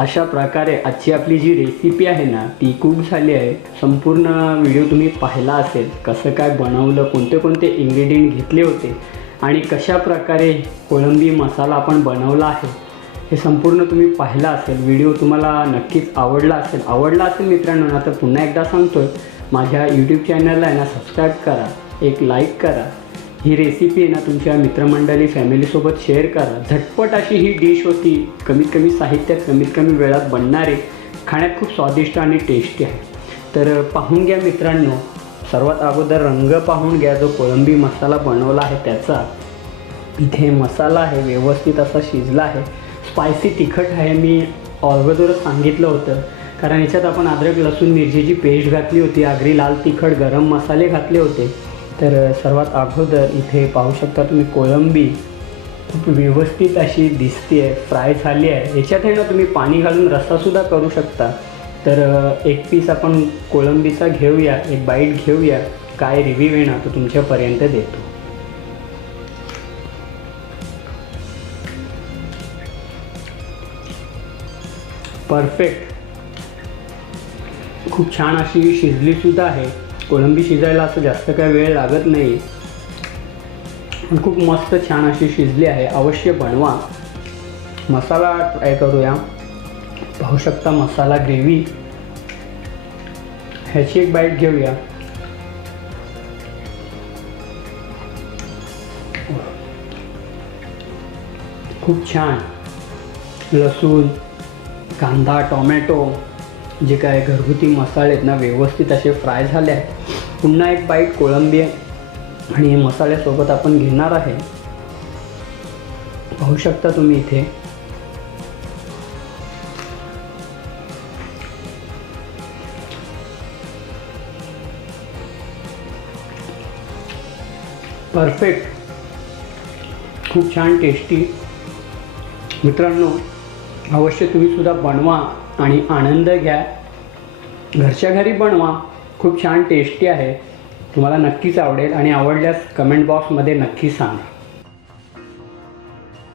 अशा प्रकारे आजची आपली जी रेसिपी आहे ना ती कुक झाली आहे। संपूर्ण व्हिडिओ तुम्ही पाहिला असेल, कसं काय बनवलं, कोणते कोणते इन्ग्रेडियंट घेतले होते आणि कशा प्रकारे कोळंबी मसाला आपण बनवला आहे हे संपूर्ण तुम्ही पाहिला असेल। व्हिडिओ तुम्हाला नक्कीच आवडला असेल मित्रांनो। आता पुन्हा एकदा सांगतोय, माझ्या यूट्यूब चॅनलला आहे ना सबस्क्राईब करा, एक लाईक करा, ही रेसिपी आहे ना तुमच्या मित्रमंडळी फॅमिलीसोबत शेअर करा। झटपट अशी ही डिश होती, कमीत कमी साहित्यात कमीत कमी वेळात बनणारे, खाण्यात खूप स्वादिष्ट आणि टेस्टी आहे। तर पाहून घ्या मित्रांनो, सर्वात अगोदर रंग पाहून घ्या जो कोळंबी मसाला बनवला आहे त्याचा। इथे मसाला आहे व्यवस्थित असा शिजला आहे, स्पायसी तिखट आहे। मी अगोदरच सांगितलं होतं, कारण याच्यात आपण अद्रक लसूण मिरचीची पेस्ट घातली होती, आगरी लाल तिखट गरम मसाले घातले होते। तर सर्वात अगोदर इथे पाहू शकता तुम्ही कोळंबी खूप व्यवस्थित अशी दिसते आहे, फ्राय झाली आहे। याच्यात आहे ना तुम्ही पाणी घालून रस्सासुद्धा करू शकता। तर एक पीस आपण कोळंबीचा घेऊया, एक बाईट घेऊया, काय रिव्ह्यू आहे ना तो तुमच्यापर्यंत देतो। परफेक्ट, खूप छान अशी शिजलीसुद्धा आहे। कोळंबी शिजायला असं जास्त काही वेळ लागत नाही, पण खूप मस्त छान अशी शिजली आहे। अवश्य बनवा, मसाला ट्राय करूया। पाहू शकता मसाला ग्रेव्ही, ह्याची एक बाईट घेऊया। खूप छान, लसूण, कांदा, टोमॅटो, जे काय घरगुती मसाले आहेत ना व्यवस्थित असे फ्राय झाले आहेत। पुन्हा एक बाईट कोळंबी आणि मसाल्यासोबत आपण घेणार आहे। पाहू शकता तुम्ही इथे परफेक्ट, खूप छान टेस्टी। मित्रांनो, अवश्य तुम्ही सुद्धा बनवा आणि आनंद घ्या। घरच्या घरी बनवा, खूप छान टेस्टी आहे, तुम्हाला नक्कीच आवडेल आणि आवडल्यास कमेंट बॉक्समध्ये नक्की सांगा।